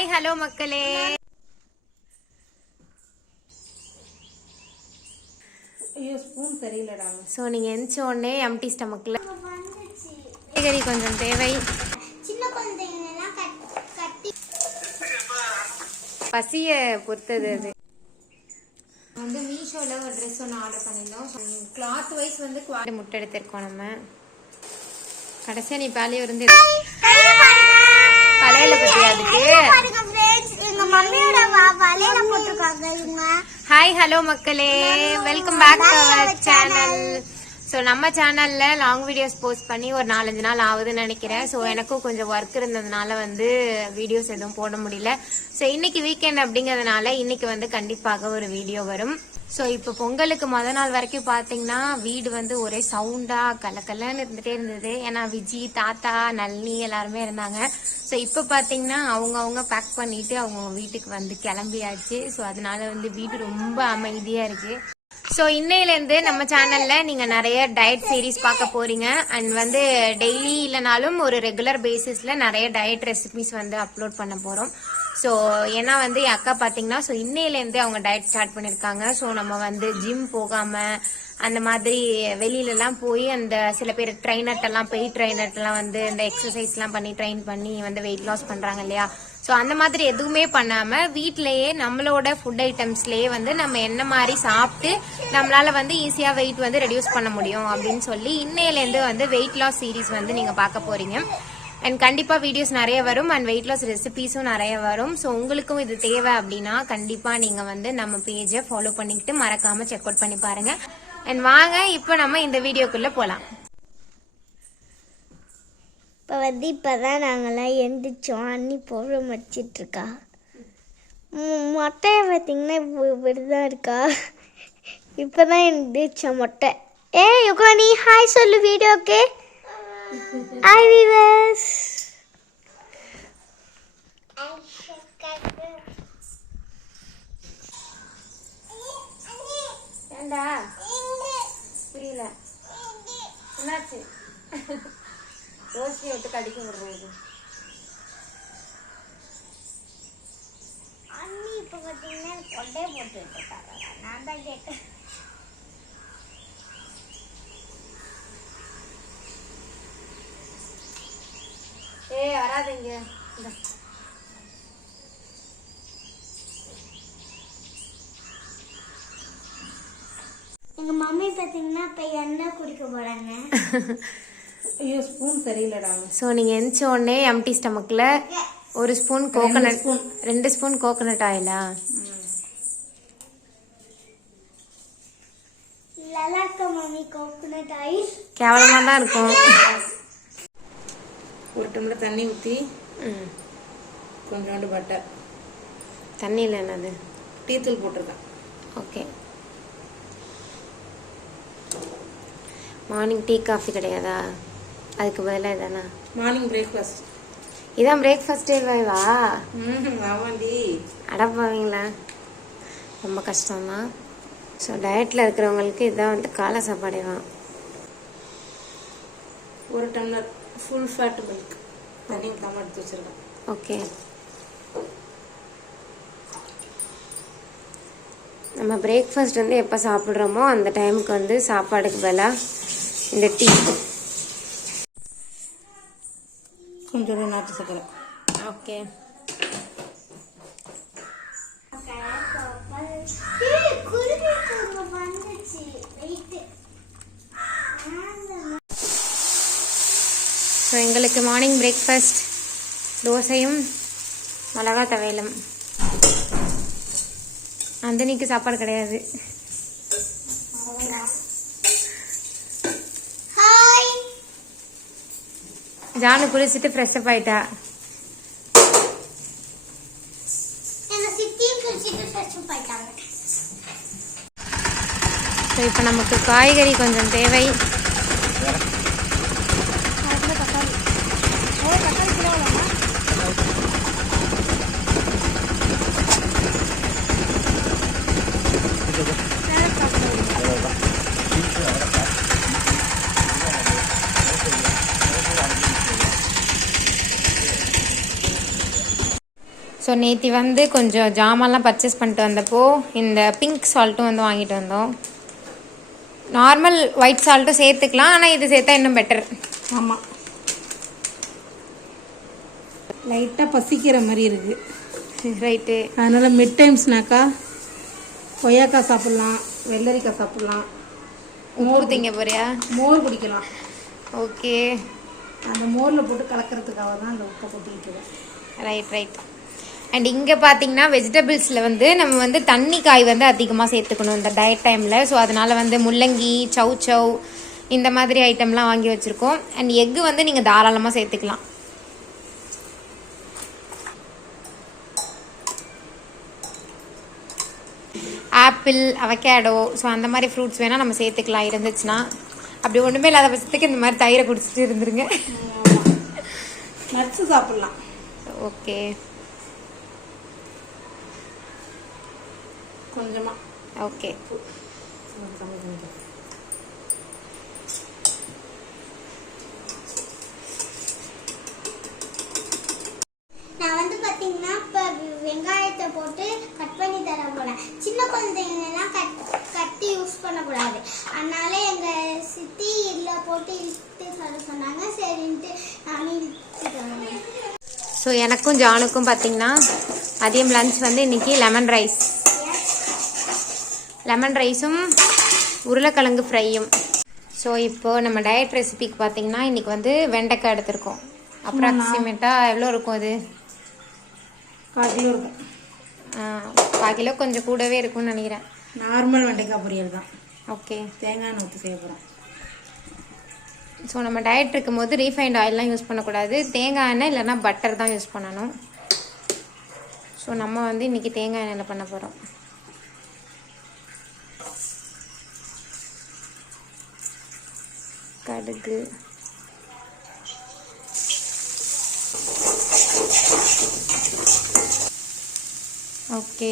Hi hello மக்களே. ஐயோ spoon சரியில்லடா. So நீங்கள் எந்திச்ச உடனே எம்டி ஸ்டமக்கில் காய்கறி கொஞ்சம் தேவை. பசியை பொறுத்தது அது. வந்து மீஷோவில் ஒரு ட்ரெஸ் ஒன்று ஆர்டர் பண்ணியிருந்தோம். கிளாத் வைஸ் வந்து குவாலிட்டி முட்டை எடுத்திருக்கோம். நம்ம கடைசியாக நீ பாலியை இருந்து பழையில பற்றி அதுக்கு ஹாய் ஹலோ மக்களே, welcome back to our channel. So நம்ம சேனலில் லாங் வீடியோஸ் போஸ்ட் பண்ணி ஒரு 4-5 நாள் ஆகுதுன்னு நினைக்கிறேன். ஸோ எனக்கும் கொஞ்சம் ஒர்க் இருந்ததுனால வந்து வீடியோஸ் எதுவும் போட முடியல. ஸோ இன்னைக்கு வீக்கெண்ட் அப்படிங்கிறதுனால இன்னைக்கு வந்து கண்டிப்பாக ஒரு வீடியோ வரும். ஸோ இப்போ பொங்கலுக்கு நாள் வரைக்கும் பார்த்தீங்கன்னா வீடு வந்து ஒரே சவுண்டா கலக்கலன்னு இருந்துகிட்டே இருந்தது. ஏன்னா விஜி, தாத்தா, நளினி எல்லாருமே இருந்தாங்க. ஸோ இப்போ பார்த்தீங்கன்னா அவங்க பேக் பண்ணிட்டு அவங்க வீட்டுக்கு வந்து கிளம்பியாச்சு. ஸோ அதனால வந்து வீடு ரொம்ப அமைதியாக இருக்கு. ஸோ இன்னையிலேருந்து நம்ம சேனலில் நீங்கள் நிறைய டயட் சீரீஸ் பார்க்க போறீங்க. அண்ட் வந்து டெய்லி இல்லைனாலும் ஒரு ரெகுலர் பேசிஸில் நிறைய டயட் ரெசிபிஸ் வந்து அப்லோட் பண்ண போகிறோம். ஸோ ஏன்னா வந்து என் அக்கா பார்த்தீங்கன்னா ஸோ இன்னையிலேருந்தே அவங்க டயட் ஸ்டார்ட் பண்ணியிருக்காங்க. ஸோ நம்ம வந்து ஜிம் போகாமல் அந்த மாதிரி வெளியிலலாம் போய் அந்த சில பேர் ட்ரைனர்ட்டெல்லாம் பெய் ட்ரைனர்ட்டெல்லாம் வந்து இந்த எக்ஸசைஸ்லாம் பண்ணி ட்ரெயின் பண்ணி வந்து வெயிட் லாஸ் பண்ணுறாங்க இல்லையா. ஸோ அந்த மாதிரி எதுவுமே பண்ணாமல் வீட்டிலேயே நம்மளோட ஃபுட் ஐட்டம்ஸ்லேயே வந்து நம்ம என்ன மாதிரி சாப்பிட்டு நம்மளால வந்து ஈஸியாக வெயிட் வந்து ரெடியூஸ் பண்ண முடியும் அப்படின்னு சொல்லி இன்னையிலேருந்து வந்து வெயிட் லாஸ் சீரீஸ் வந்து நீங்கள் பார்க்க போறீங்க. அண்ட் கண்டிப்பாக வீடியோஸ் நிறைய வரும் அண்ட் வெயிட் லாஸ் ரெசிபிஸும் நிறைய வரும். ஸோ உங்களுக்கும் இது தேவை அப்படின்னா கண்டிப்பாக நீங்கள் வந்து நம்ம பேஜை ஃபாலோ பண்ணிக்கிட்டு மறக்காமல் செக் அவுட் பண்ணி பாருங்க. அண்ட் வாங்க இப்போ நம்ம இந்த வீடியோக்குள்ளே போகலாம். இப்போ வந்து இப்போதான் நாங்கள்லாம் எழுந்திரிச்சோம். அண்ணி ப்ரோக்ராம் வச்சிட்ருக்கா. மொட்டையை பார்த்தீங்கன்னா இப்படி தான் இருக்கா. இப்போ தான் எழுந்திரிச்சோம் மொட்டை. யுகானி ஹாய் சொல்லு வீடியோக்கு. Hi viewers. ஏண்டா புரியல என்னாச்சு? ரோஸ்டி விட்டு கடிக்க விடுறது. அண்ணி இப்போ பார்த்தீங்கன்னா கொண்டே போட்டு இருக்காங்க. நான் தான் கேட்டேன். வராதுங்க. எங்க மம்மி பார்த்தீங்கன்னா இப்போ எண்ணெய் குடிக்க போறாங்க. ஐயோ ஸ்பூன் சரியில்லடா. ஸோ நீங்கள் எந்திச்ச உடனே எம்டி ஸ்டமக்கில் ஒரு ஸ்பூன் கோகனட், 2 ஸ்பூன் கோகனட் ஆயிலா? நல்லா இருக்கா மம்மி கோகனட் ஆயில்? கேவலமாக தான் இருக்கும். ஒரு டம்ளர் தண்ணி ஊற்றி கொஞ்சோண்டு பட்டர். தண்ணி இல்லை என்னது? டீ தூள் போட்டிருக்கேன். ஓகே. மார்னிங் டீ காஃபி கிடையாதா? அதுக்கு பதிலாக இதானா மார்னிங் பிரேக்ஃபாஸ்ட்? இதான் பிரேக்ஃபாஸ்டே வா? ஆமாண்டி. அடப்பாவீங்களா, ரொம்ப கஷ்டம்தான். ஸோ டயட்டில் இருக்கிறவங்களுக்கு இதான் வந்து காலை சாப்பாடேவான். ஒரு டம்ளர் ஃபுல் ஃபேட் மில்க் தண்ணி ஊற்றாமல் எடுத்து வச்சிருக்கேன். ஓகே. நம்ம பிரேக்ஃபாஸ்ட் வந்து எப்போ சாப்பிட்றோமோ அந்த டைமுக்கு வந்து சாப்பாடுக்கு பதிலாக இந்த டீ. கொஞ்சோண்டு நாட்டு சக்கரை. ஓகே. ஸோ எங்களுக்கு மார்னிங் பிரேக்ஃபாஸ்ட் தோசையும் மிளகா துவையலும். அந்தனிக்கு சாப்பாடு கிடையாது. ஜானு குளிச்சுட்டு ஃப்ரெஷ் அப் ஆயிட்டா. ஸோ இப்போ நமக்கு காய்கறி கொஞ்சம் தேவை. ஸோ நேற்று வந்து கொஞ்சம் ஜாமான்லாம் பர்ச்சேஸ் பண்ணிட்டு வந்தப்போ இந்த பிங்க் சால்ட்டும் வந்து வாங்கிட்டு வந்தோம். நார்மல் ஒயிட் சால்ட்டும் சேர்த்துக்கலாம், ஆனால் இது சேர்த்தா இன்னும் பெட்டர். ஆமாம், லைட்டாக பசிக்கிற மாதிரி இருக்குது. ரைட்டு. அதனால் மிட் டைம்ஸ்னாக்கா கொய்யாக்காய் சாப்பிட்லாம், வெள்ளரிக்காய் சாப்பிட்லாம், மோர் திங்க போறியா? மோர் குடிக்கலாம். ஓகே, அந்த மோரில் போட்டு கலக்கிறதுக்காக தான் அந்த உப்பை கொட்டிக்கிட்டு. Right right. அண்ட் இங்கே பார்த்தீங்கன்னா வெஜிடபிள்ஸில் வந்து நம்ம வந்து தண்ணி காய் வந்து அதிகமாக சேர்த்துக்கணும் இந்த டயட் டைமில். ஸோ அதனால் வந்து முள்ளங்கி, சவ் சவ் இந்த மாதிரி ஐட்டம்லாம் வாங்கி வச்சுருக்கோம். அண்ட் எக்கு வந்து நீங்கள் தாராளமாக சேர்த்துக்கலாம். ஆப்பிள், அவகேடோ, ஸோ அந்த மாதிரி ஃப்ரூட்ஸ் வேணால் நம்ம சேர்த்துக்கலாம் இருந்துச்சுன்னா. அப்படி ஒன்றுமே இல்லாத பட்சத்துக்கு இந்த மாதிரி தயிரை குடிச்சிட்டு இருந்துருங்க. நட்ஸு சாப்பிட்லாம். ஓகே, கொஞ்சமாக. ஓகே. நான் வந்து பார்த்தீங்கன்னா இப்போ வெங்காயத்தை போட்டு கட் பண்ணி தர போகிறேன். சின்ன குழந்தைங்கலாம் கட்டி யூஸ் பண்ணக்கூடாது. அதனால எங்கள் சித்தி இதில் போட்டு இழுத்து சொல்ல சொன்னாங்க. சரின்ட்டு நானும் இழுத்துட்டு. ஸோ எனக்கும் ஜானுக்கும் பார்த்தீங்கன்னா மதியம் லஞ்ச் வந்து இன்றைக்கி லெமன் ரைஸும் உருளைக்கிழங்கு ஃப்ரையும். ஸோ இப்போது நம்ம டயட் ரெசிபிக்கு பார்த்தீங்கன்னா இன்றைக்கி வந்து வெண்டைக்காய் எடுத்திருக்கோம். அப்ராக்சிமேட்டாக எவ்வளோ இருக்கும் அது? 1/4 கிலோ இருக்கும். 1/4 கிலோ கொஞ்சம் கூடவே இருக்கும்னு நினைக்கிறேன். நார்மல் வெண்டைக்காய் பொரியல் தான். ஓகே, தேங்காய் ஊற்றி செய்ய போகிறோம். ஸோ நம்ம டயட் இருக்கும்போது ரீஃபைண்ட் ஆயிலெலாம் யூஸ் பண்ணக்கூடாது. தேங்காய் எண்ணெய் இல்லைன்னா பட்டர் தான் யூஸ் பண்ணணும். ஸோ நம்ம வந்து இன்றைக்கி தேங்காய் எண்ணெயில் பண்ண போகிறோம். கடுகு, ஓகே,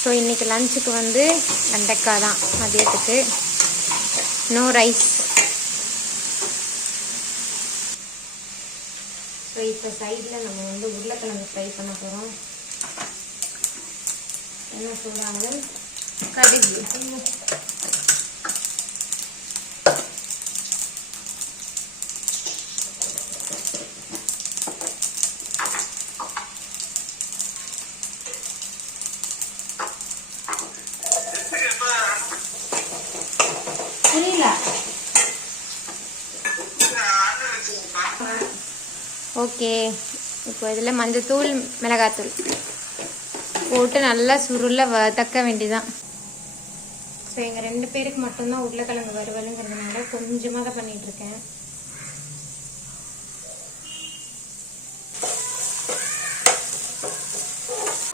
ஸோ இன்றைக்கி லஞ்சுக்கு வந்து வெண்டைக்காய் தான் மதியத்துக்கு. No rice. ஸோ இப்போ சைடில் நம்ம வந்து உருளைக்கிழங்கு ஃப்ரை பண்ண போகிறோம். என்ன சொல்கிறாங்க? கடுகு, புரியல. ஓகே. இப்போ இதில் மஞ்சத்தூள், மிளகாத்தூள் போட்டு நல்லா சுருள வதக்க வேண்டியதான். ஸோ எங்கள் 2 பேருக்கு மட்டும்தான் உருளைக்கிழங்கு வறுவலுங்கிறதுனால கொஞ்சமாக தான் பண்ணிகிட்ருக்கேன்.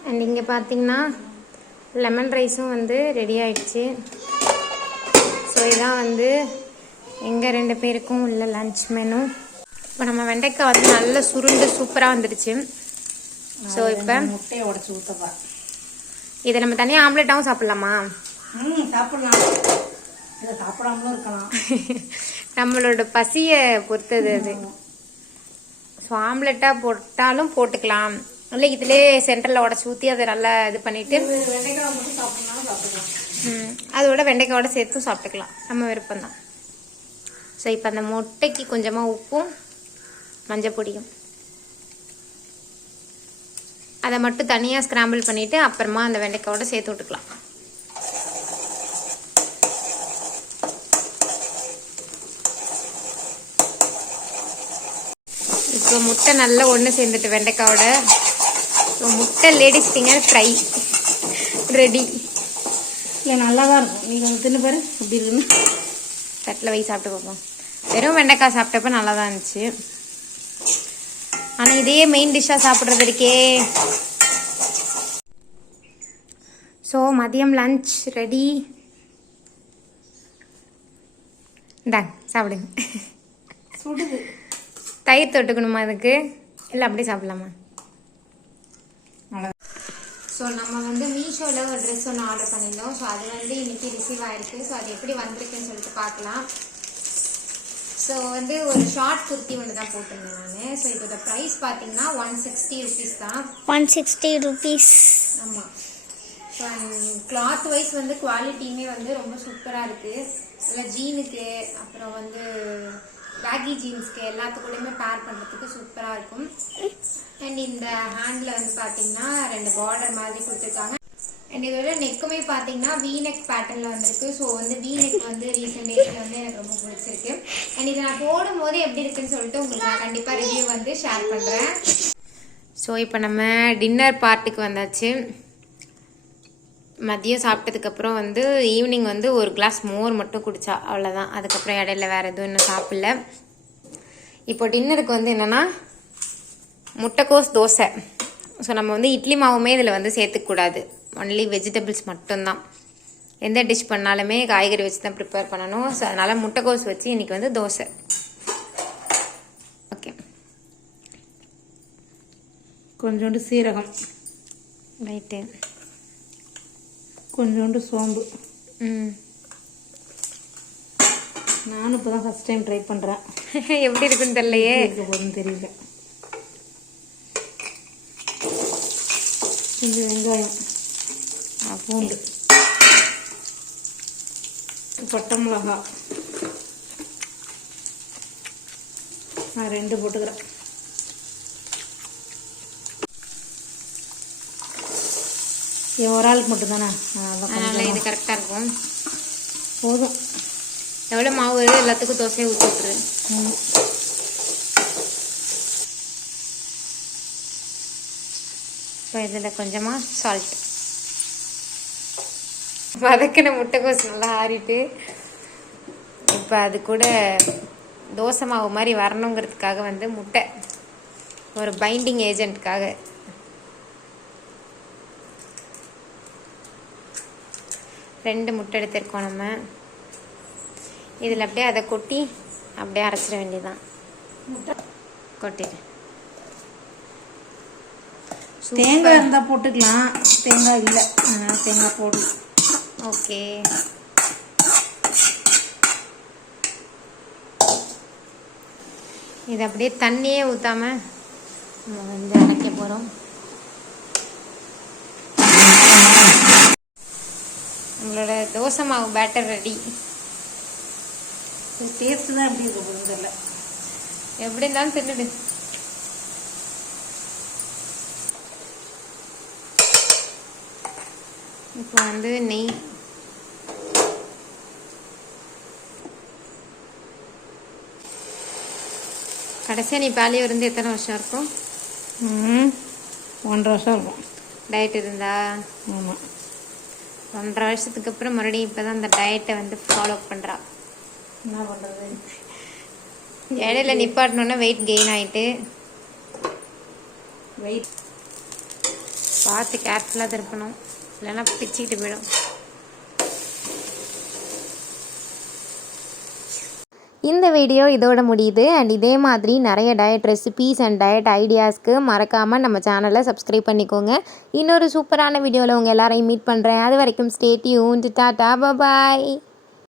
அண்ட் இங்கே பார்த்தீங்கன்னா லெமன் ரைஸும் வந்து ரெடி ஆயிடுச்சு. ஸோ இதான் வந்து எங்கள் 2 பேருக்கும் உள்ள லன்ச் மெனு. இப்போ நம்ம வெண்டைக்காய் வந்து நல்லா சுருண்டு சூப்பராக வந்துடுச்சு. ஸோ இப்போ முட்டையை உடச்சி ஊற்றப்பா. இதை நம்ம தனியாக ஆம்லெட்டாகவும் சாப்பிட்லாமா? சாப்பிடலாம். இதை சாப்பிடாமலும் இருக்கலாம். நம்மளோட பசியை பொறுத்தது அது. ஸோ ஆம்லெட்டாக போட்டாலும் போட்டுக்கலாம், இல்லை இதிலே சென்டரில் உடச்சி ஊற்றி அதை நல்லா இது பண்ணிவிட்டு வெண்டைக்காய் மட்டும் சாப்பிட்னாலும் சாப்பிடலாம். அதோட வெண்டைக்காயோட சேர்த்தும் சாப்பிட்டுக்கலாம், நம்ம விருப்பம்தான். ஸோ இப்போ அந்த முட்டைக்கு கொஞ்சமாக உப்பும் மஞ்சள் பொடியும் அதை மட்டும் தனியாக ஸ்க்ராம்பிள் பண்ணிவிட்டு அப்புறமா அந்த வெண்டைக்காயோட சேர்த்து விட்டுக்கலாம். இப்போ முட்டை நல்லா ஒன்று சேர்ந்துட்டு வெண்டைக்காயோட. ஸோ முட்டை லேடிஸ் ஃபிங்கர் ஃப்ரை ரெடி. இல்லை நல்லா தான் இருக்கும். நீங்கள் வந்து தின்னு பாரு எப்படி இருக்குன்னு. தட்டில் வை சாப்பிட்டு பார்ப்போம். வெறும் வெண்டைக்காய் சாப்பிட்டப்ப நல்லா தான் இருந்துச்சு. ஆனால் இதே மெயின் டிஷ்ஷாக சாப்பிட்றது இருக்கே. ஸோ மதியம் லஞ்ச் ரெடி. இந்தாங்க சாப்பிடுங்க. சுடுது. தயிர் தொட்டுக்கணுமா அதுக்கு, இல்லை அப்படியே சாப்பிடலாமா? ஸோ நம்ம வந்து மீஷோவில் ஒரு ட்ரெஸ் ஒன்று ஆர்டர் பண்ணியிருந்தோம். ஸோ அது வந்து இன்னைக்கு ரிசீவ் ஆயிருக்கு. ஸோ அது எப்படி வந்திருக்குன்னு சொல்லிட்டு பார்க்கலாம். ஸோ வந்து ஒரு ஷார்ட் குர்த்தி ஒன்று தான் போட்டிருந்தேன் நான். ஸோ இதோட ப்ரைஸ் பார்த்தீங்கன்னா 160 ருபீஸ் தான். 160 rupees. ஆமாம். ஸோ கிளாத் வைஸ் வந்து குவாலிட்டியுமே வந்து ரொம்ப சூப்பராக இருக்குது. நல்லா ஜீனுக்கு அப்புறம் வந்து பேக்கி ஜீன்ஸ்க்கு எல்லாத்துக்கூடயுமே பேர் பண்ணுறதுக்கு சூப்பராக இருக்கும். அண்ட் இந்த ஹேண்டில் வந்து பார்த்தீங்கன்னா 2 பார்டர் மாதிரி கொடுத்துருக்காங்க. அண்ட் இதோட நெக்குமே பார்த்தீங்கன்னா வீநெக் பேட்டர்னில் வந்திருக்கு. ஸோ வந்து வீநெக் வந்து ரீசெண்ட் டேஸில் வந்து எனக்கு ரொம்ப பிடிச்சிருக்கு. அண்ட் இதை நான் போடும் போது எப்படி இருக்குன்னு சொல்லிட்டு உங்களுக்கு நான் கண்டிப்பாக ரிவ்யூ வந்து ஷேர் பண்ணுறேன். ஸோ இப்போ நம்ம டின்னர் பார்ட்டுக்கு வந்தாச்சு. மதியம் சாப்பிட்டதுக்கப்புறம் வந்து ஈவினிங் வந்து ஒரு கிளாஸ் மோர் மட்டும் குடித்தா, அவ்வளோதான். அதுக்கப்புறம் இடையில வேறு எதுவும் இன்னும் சாப்பிடல. இப்போ டின்னருக்கு வந்து என்னென்னா முட்டைக்கோஸ் தோசை. ஸோ நம்ம வந்து இட்லி மாவுமே இதில் வந்து சேர்த்துக்கூடாது. ஒன்லி வெஜிடபிள்ஸ் மட்டும்தான். எந்த டிஷ் பண்ணாலுமே காய்கறி வச்சு தான் ப்ரிப்பேர் பண்ணணும். ஸோ அதனால் முட்டைக்கோஸ் வச்சு இன்றைக்கி வந்து தோசை. ஓகே. கொஞ்சோண்டு சீரகம், ரைட்டு, கொஞ்சோண்டு சோம்பு. நானும் இப்போ தான் ஃபர்ஸ்ட் டைம் ட்ரை பண்ணுறேன். எப்படி இருக்குன்னு தெரியலையே. போதுன்னு தெரியல. கொஞ்சம் வெங்காயம், பூண்டு, பட்டை மிளகா நான் 2 போட்டுக்கிறேன். ஒரு ஆளுக்கு மட்டும்தானே, அதனால் இது கரெக்டாக இருக்கும். போதும். எவ்வளோ மாவு எல்லாத்துக்கும் தோசையை ஊற்றி விட்டுரு. இப்போ இதில் கொஞ்சமாக சால்ட். வதக்கின முட்டைக்கோஸ் நல்லா ஆறிட்டு இப்போ அது கூட தோசை மாவு மாதிரி வரணுங்கிறதுக்காக வந்து முட்டை ஒரு பைண்டிங் ஏஜென்ட்காக 2 முட்டை எடுத்துருக்கோம் நம்ம. இதில் அப்படியே அதை கொட்டி அப்படியே அரைச்சிட வேண்டியதுதான். கொட்டிட்டு தேங்காய் இருந்தால் போட்டுக்கலாம். தேங்காய் இல்லை, அதனால் தேங்காய் போடலாம். ஓகே. இது அப்படியே தண்ணியே ஊற்றாம நம்ம வந்து அரைக்க போகிறோம். நம்மளோட தோசை மாவு பேட்டர் ரெடி. டேஸ்ட்டு தான் எப்படி இருக்க போகுதுன்னு தெரியல. எப்படி இருந்தாலும் தின்னுடு. இப்போ வந்து நெய், கடைசியாக நீ பாலியோ இருந்து எத்தனை வருஷம் இருக்கும்? 1.5 வருஷம் இருக்கும். டயட் இருந்தா? ஆமாம். 1.5 வருஷத்துக்கு அப்புறம் மறுபடியும் இப்போ தான் அந்த டயட்டை வந்து ஃபாலோ பண்ணுறா. என்ன பண்ணுறது? இடையில நிப்பாட்டணுன்னா வெயிட் கெயின் ஆகிட்டு. வெயிட் பார்த்து கேர்ஃபுல்லாக திருப்பணும், இல்லைன்னா பிச்சுக்கிட்டு போயிடும். இந்த வீடியோ இதோட முடியுது. அண்ட் இதே மாதிரி நிறைய டயட் ரெசிபீஸ் அண்ட் டயட் ஐடியாஸ்க்கு மறக்காமல் நம்ம சேனலை சப்ஸ்கிரைப் பண்ணிக்கோங்க. இன்னொரு சூப்பரான வீடியோவில் உங்கள் எல்லாரையும் மீட் பண்ணுறேன். அது வரைக்கும் ஸ்டே டியூன்ட். டாடா, பாய்.